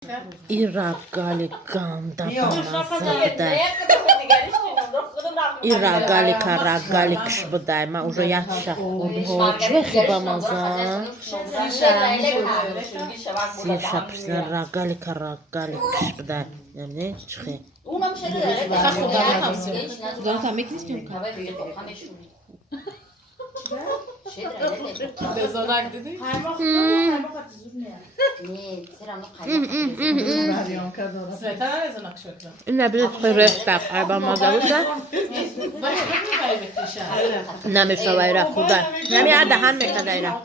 Iragali ganda помазада. Iragali karagali kışbıday. Ma уже yaşa olho. Çvexi помаза. Сиша пирсан раgali karagali kışbıday. Yani çıxı. Kudanı tam mekin istiyorum. Bezonak dedi. Ne bileyim röftak помазалуса. Ne müşavayra xuda. Ne mi adahan mekadayra.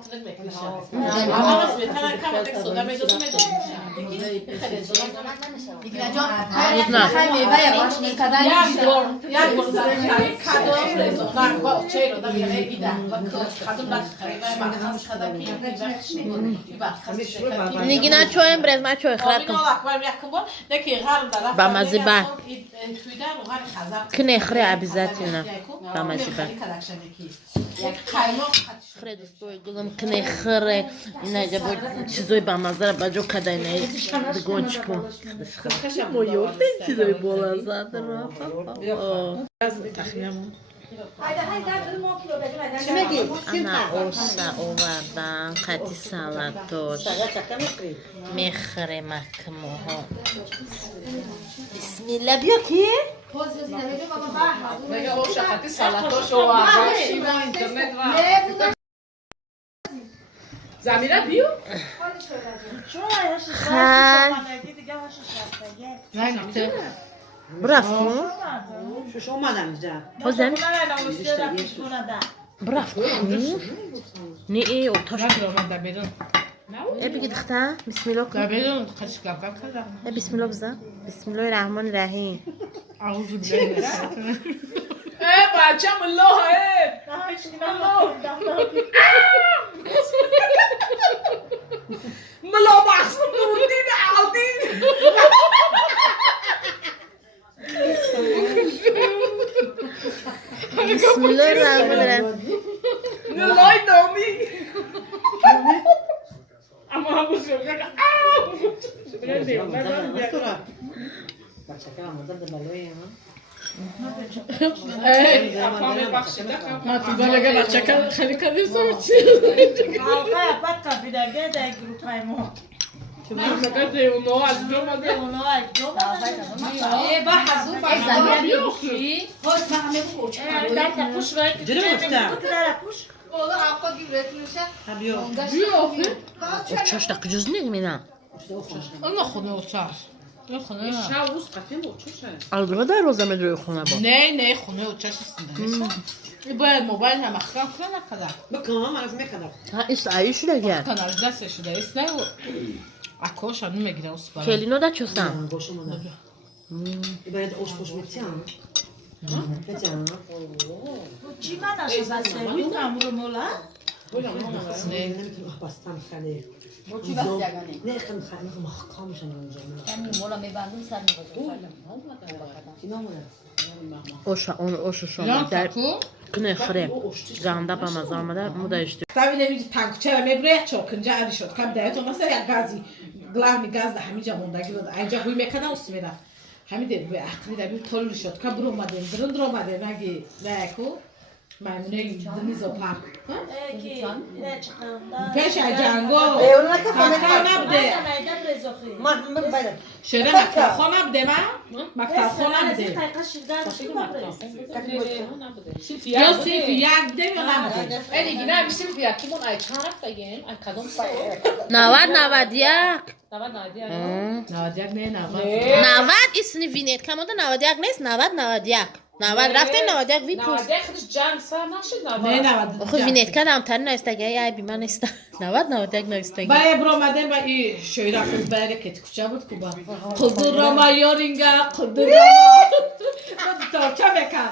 Nigina çoğun brez ma çoğu xrakım. Bamaziba. Kınexre обязательно. Bamaziba. Хредостои гулам кнехре. Иначе бо чизой бамазара баджо кадай не дгончку. Моё чизой бола задро. Ana olsa ovadan qati salatosh mexre makmoho. Bismillah bia ki? Mega olsa qati salatosh ovadan şiva internet var. Zamira biu? Bravo. Şuş olmadan güzel. Hozem. Bravo. Ne iyi o taş. بگید خدا بسم الله کن بسم الله بزن بسم الله الرحمن الرحیم اعوذ بالله بچه‌م الله ملا محسوب نوردین عالدین بسم الله الرحمن الرحیم نلای نامی اما همون شکر خیلی کدیسم چی؟ Uçaş da kıcız ne mi lan? Allah خونه uçar. Algıda da rozame duruyor khuna ba. Ne خونه uçar üstünde. باید موبایل هم اخرام کنه kadar. Bakalım ne kadar. Ha işte ayı şuraya gel. Kanalizasyon şurada. İsne o. Akoş hanım egine o spara. Kelino da çosan. Boşamadan. İbadet hoş metin. Metin. Cima nasıl zaten? Bu hamuru mola. Ne bastan khali. Ne kham khali mahkam şanınca. Mola mebandım sen mi Oşa şoma der. Kınexre. Ganda pamazamada muda işte. Tabii ne bir tank çelme buraya çokınca arışot. Kam davet olmasa ya gazi. Glavni gaz da hamica mondagi da. Ayrıca huy mekana usmera. Hami de bu akli da bir toruluşot. Kam bromaden, drondromaden nagi nako. Maymune deniz o park. Ki ne çıkanda. Peş ajango. Ona kafana nabde. Mahmut bayram. Şöyle maktab khonab de ma? Maktab khonab de. Yosif yak de mi nabde? Eligina bizim fiyat kimun ay çarak da gelin ay kadın sayı. Navad yak. Navad Nadia. Navadyak ne navad? Navad isni vinet. Kamoda navadyak nes navad yak. Navad rafte navadyak vi pus. Nadia خودش جنگ سر نشد Ne نavad. navad? Oxu vinet kadam tan nastagay ay biman ista. Navadyak nastagay. Baya bromaden ba şöyle akıl bereket kucabut kuba. Kudurama yoringa kudurama. Tarça mekan.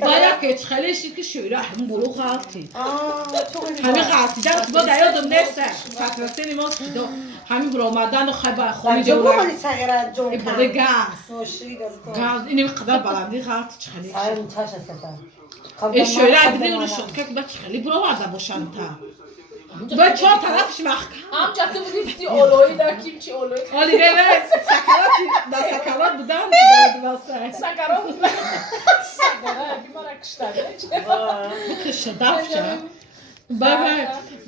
Baya geç xaleşi ki şöyle bulu xalti. Hami xalti can bu da yodum neyse. Sakraseni mos kido. Hami bromadan o xaba xoni Çok jawra. mu sagara çok. İbade gaz. Soşri gaz. Gaz ini kadar balandi xalti xali. Sayın taş asata. Şöyle adını onu şotka ki bak xali bromada boşanta. و چهار طرفش محکم همجا تو بودی اولوی در کیمچی اولوی آلی به سکرات بودم سکرات بیمارا کشتاره شداف کرد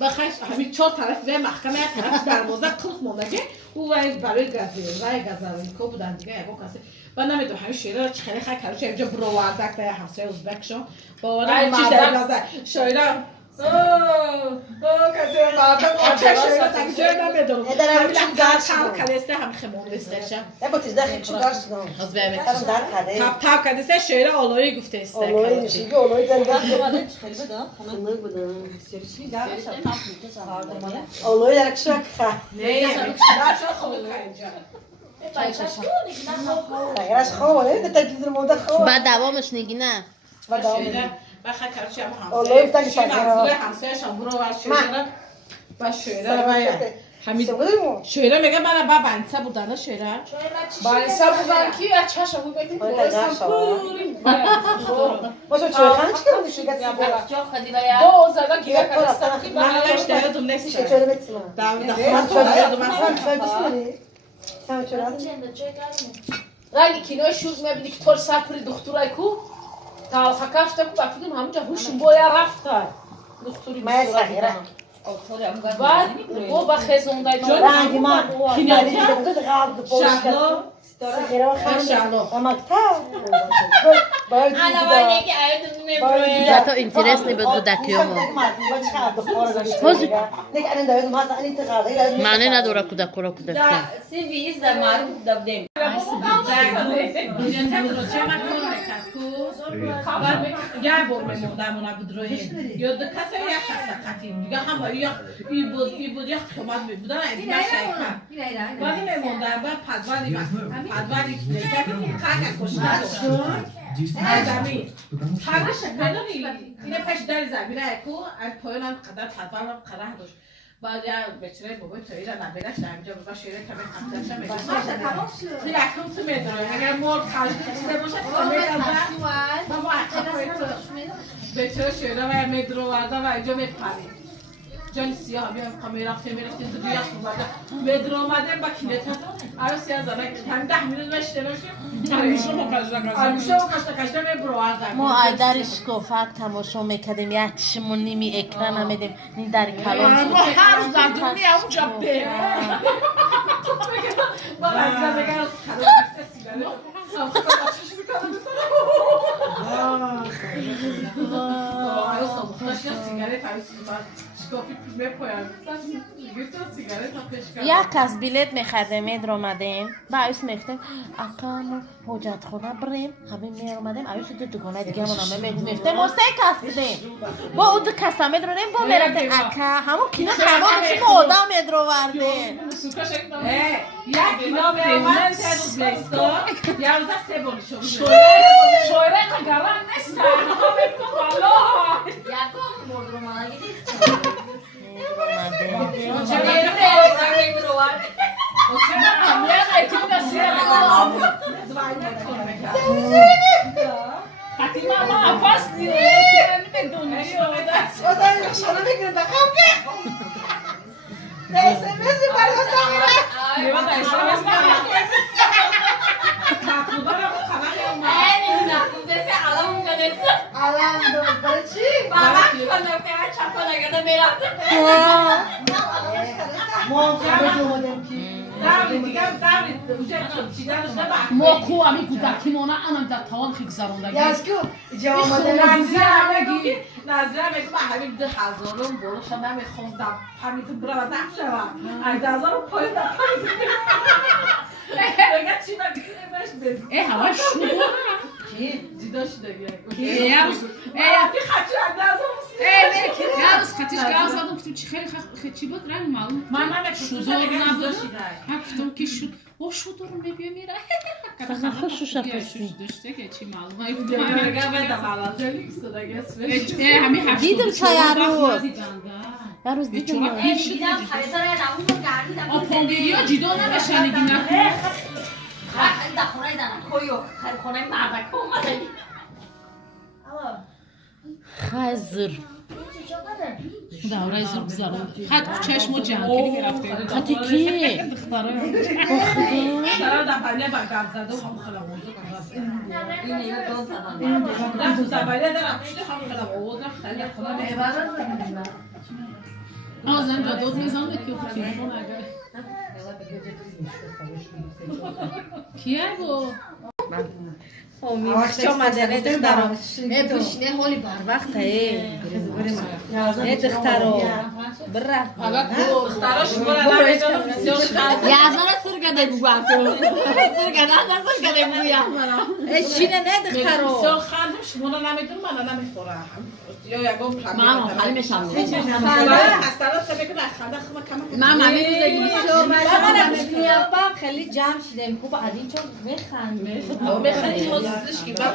بخش همین چهار طرف و محکمه طرف دروازه قلق مونده او برای گازرانی که بودن دیگه یکو کسی و نمیدونم همین شیره چه خیلی خیلی کروش اینجا برواردک تا همسایه ازبک شو با ورم مردم شیره کسی مردم آچه شیره تاکی جای نمیدونم همین هم کلیسته هم خمونده شم با تیز داخل چو گاش نام از بیمه ترم در کده تاب کدیسه شیره آلوی گفته است اولوی نشیگه اولوی زنده خیلی بدم اولوی بودم چی دارم اولوی درک شو که نه بچه خوب اگرش خواه نمیده تکیز رو موده خواه بعد دوامش نگی نه و دام بخیر کارچی هم اولوی بتنگ شکر همسایش هم برو و شیره و شیره همین شیره میگه من با بنسا بودن شیره بانسا بودن کی اچھا شو بگیم باشو چه خانه چی کنی شیگه دو زدا گیره کارستان کی من نش دادم نست چه چه بتسم من چه بسیاری سام چرا رنگی کینوی شوز میبینی که طور سپری دختورای کو تا خکاش تا کو بفیدیم همونجا هوشم بایا رفت دختوری ما صغیره بعد او با خزوندای رنگی ما کینیالی دیگه بود غاب دو پوش شغلا صغیره و خانه و مکتب باید حتی اینترس نبود کودکیامو معنی نداره کودک را کودک یا بر میموندم اونا بدروی یا دو کسی یا کسی قطیم دیگه هم یا ای بود یا خدمت میبودن اینا شیکن ولی میموندم با پدوانی خاک کشته زمین خاکش بدونی اینه پش در زمینه کو از پایان قدر پدوان قرار داشت بعد یا بچره بابا توی را نبیرش نمیجا بابا شیره کمی خمسه میگه توی اکنون تو میدونه اگر مرد خرج کشیده باشه تو میدونه بابا اکنون بچره شیره و میدرو ورده و اینجا میپرید جان سیاه بیام کامیرا میرفتیم تو بیاس اومده میدرو اومده با کلیت آره سیاه زدن هم 10 minut نشده باشیم آرمیشو کاشته میبرو ورده ما درش گفت تماشا میکردیم یک چشمون نیمی اکران نمیدیم نی در کلام ما هر روز در دنیا اونجا بریم با از بگم خراب سیگاره چش میکنم یک کس بیلت میخردیم مید رو آمدیم با ایس میفتیم اکانو حجت خونه بریم همین مید رو آمدیم ایس دو دگانه دیگه همون همه میفتیم و سه کس بودیم با او دو کس مید رو نیم با میرفتیم اکا همون کینا تمام بسیم آدم مید رو وردیم یک کینا میریم من سه روز لیستان یا روزه سه بولی شد شویره قرار نیست ما کو امی کودکی مونا انم در توان خیک زروندگی نظره میگم همین 2000 بولو شما میخوندم همین تو برا دفت شوم 8000 پایین دفت بگه چی بگیرمش بزن ای همه شروع جدا شده یه روز خطی 8000 یه روز خطیش گاز زدم گفتم چی خیلی خطی بود رنگ معلوم من شوزور نبود گفتم که شد او شوزور نبیه میره فقط خوشش داشته که چی معلومه دیدم تا یه روز دیدم آپونگیری ها جدا نمیشنگی نکن خزر دورای زور گذارم خط چشم و جنگی میرفتیم خطی کی؟ دختره دختره دبانه با گام زده و هم خلوت نه تو زباله دارم پشت هم خلوت خیلی خلوت آزن جدود میزنم که خود تلفن اگر کیه گو آخشا مدنه دخترم بشینه حالی بر وقت نه دخترو برا دختراش برای نمیدونم بسیار خرد یازنا سرگده بگویم سرگده بگویم چینه نه دخترو بسیار خرد شما نمیدونم من نمیخورم یا یکم ماما خالی میشم هستارا سبک نخنده خم ماما میگه بابا خیلی جمع شدیم خوب از این چون میخند او میخوایی حوزش کی بعد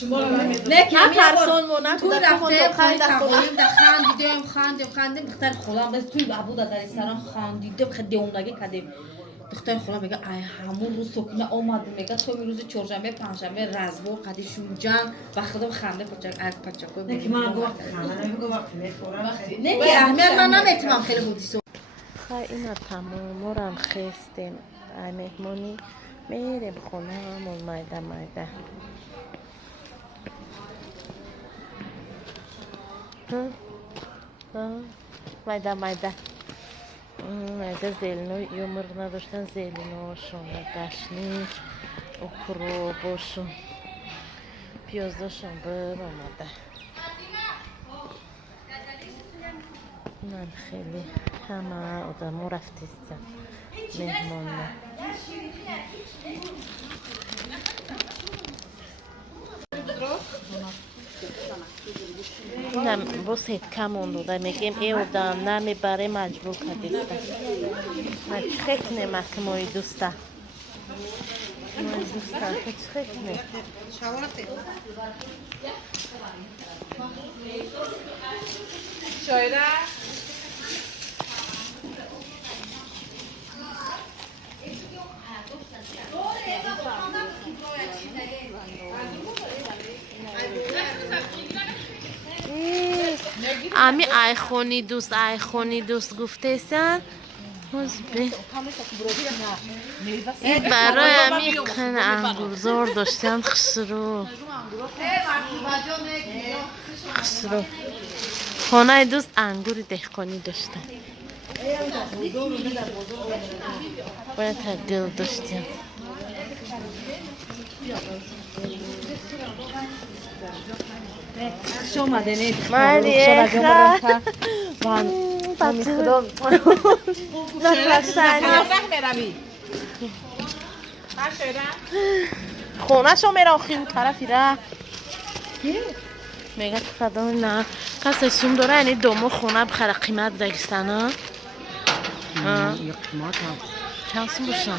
شما نه که پرسون مونه تو رفته خندیم دختر خودم بس توی عبود در سران خندیدم خیلی اونگی کردیم دختر خودم میگه ای همون روز سکینه آمد میگه تو روز چهارشنبه پنجشنبه رزبو قدیشون جمع و خودم خنده پچاکو نه که من گفت خنده نمیگم وقتی میخورم نه که احمد من نمیتونم خیلی بودی خیلی اینا تمامورم خستیم مهمونی میریم خونه همون مایده مایده زیلینو یومرغ نداشتن زیلینوشون دشنی اکروبشون پیازداشون بر آمده من خیلی همه آدمو رفتیستم مهمونه نم بس هیت کمون داده میگیم ای آدم نمیبره مجبور کردیستم من خیلی نمک مایی دوسته مایی دوسته خیلی شایده امی ایخونی دوست گفته سن این برای امی کن انگورزار داشتن خسرو خانه دوست انگور دهقانی داشتن باید گل داشتن شو مدنه مریه خد بچه خونه شو میرا خیلی طرفی را میگه خدا نه کسی سوم داره یعنی دومو خونه بخره قیمت دگستن ها چند سوم باشن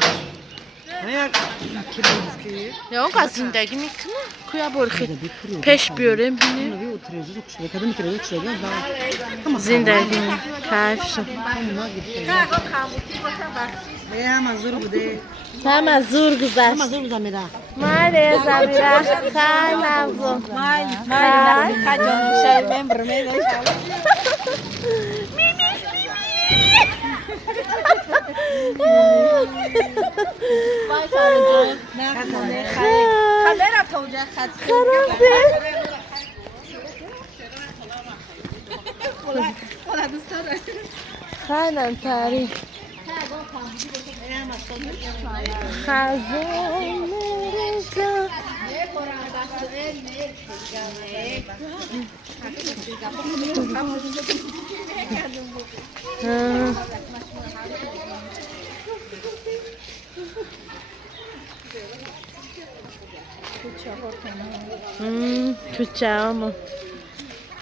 یا اون که زندگی میکنه کویا برخی پیش بیاریم بینیم زندگی کیف شد هم زور گذشت مالی زمیره خیلی نبزم خیلی جانو ممبر خیلی تاری خزان رزا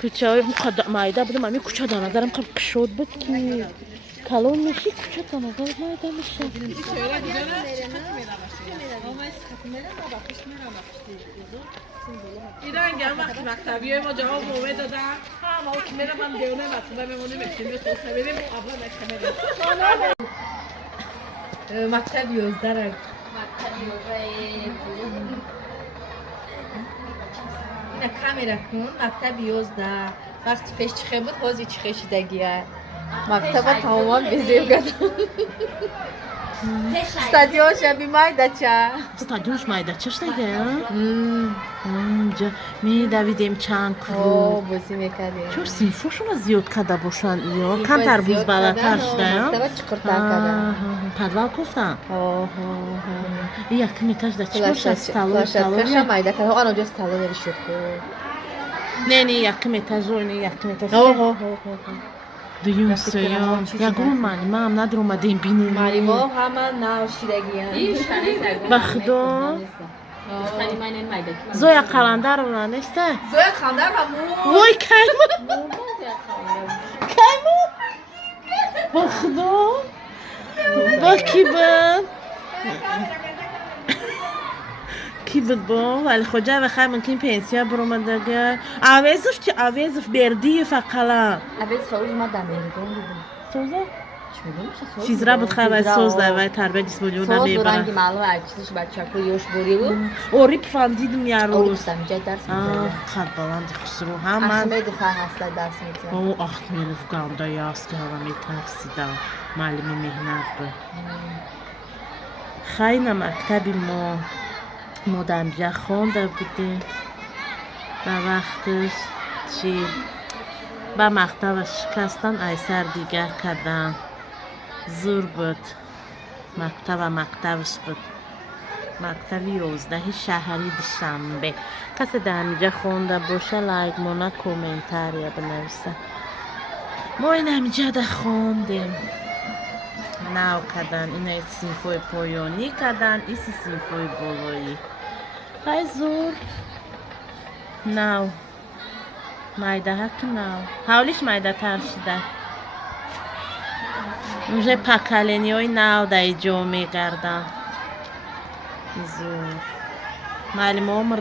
کوچه های مایده بودم امی کوچه دانه دارم خب کشود بود که کلون میشی کوچه دانه دارم مایده میشه اینا انگار وقتی مکتبی ما جواب مومه دادن هم آقا که میرم هم دیونه مطلبه میمونیم اکتیم به توسته بریم و اول مکتبه مکتب 11 مکتب 11 اینا کامera کن مکتب 11 وقتی پیش چخه بود حوزی چخه شدگیه مکتب تماما بزیب گدم استادیون شبی مایده چه Stadionş maydaçış da ya. می دویدیم چند کرو. بازی میکردیم چون سینفوشون زیاد کده باشن یا کم تربوز بالاتر شده یا مکتب چکرتر کردم پدوال گفتم یک میتاش دا چی باشه استالو Площадка майда кара ана ҷо стало неришод ко. نه نه یک میتاش و نه یک میتاش دویم سویم یکون معلمه هم ندر اومدیم بینیم Малимо ҳама навшидагиям. به خدا زویا قلندر رو نیسته Зоя хандар ва мо. وای کیمو کیمو به خدا با کی بود کی بود با ولی خدا بخیر ممکن پنسیا برومده گر عوضف چی عوضف بردی فقلا Абез соуз ма дамеридон дидам. سوزه Чӯ چیز را بود خبر سوز در وای تربیت دیس بولیون Соуз ранги نمیبره маълум аксиш бачаку ёш бориву. اوری پفاندیدم یه روز Орустам ҷа дарс мезанам. قد بلند خسرو هم من Ахмеди фар ҳаста дарс мезанам. او آخت میلف گانده یاست که هوا میترسیده معلمی مهنت به خیلی مکتبی ما دنبیه خونده بودیم و وقتش چی با مکتب شکستن ایسر دیگر کردن زور بود مکتبش بود مکتب 11 شهری دوشنبه کسی در اینجا خونده باشه لایک مونا کومنتر یا بنویسه ما این همینجا ده خوندیم نو کردن این سینفوی پایانی کردن این سینفوی بالایی خیلی زور نو مایده ها که نو حالیش مایده تر شده اونجا پاکلینی های نو در اینجا میگردن زور معلم عمر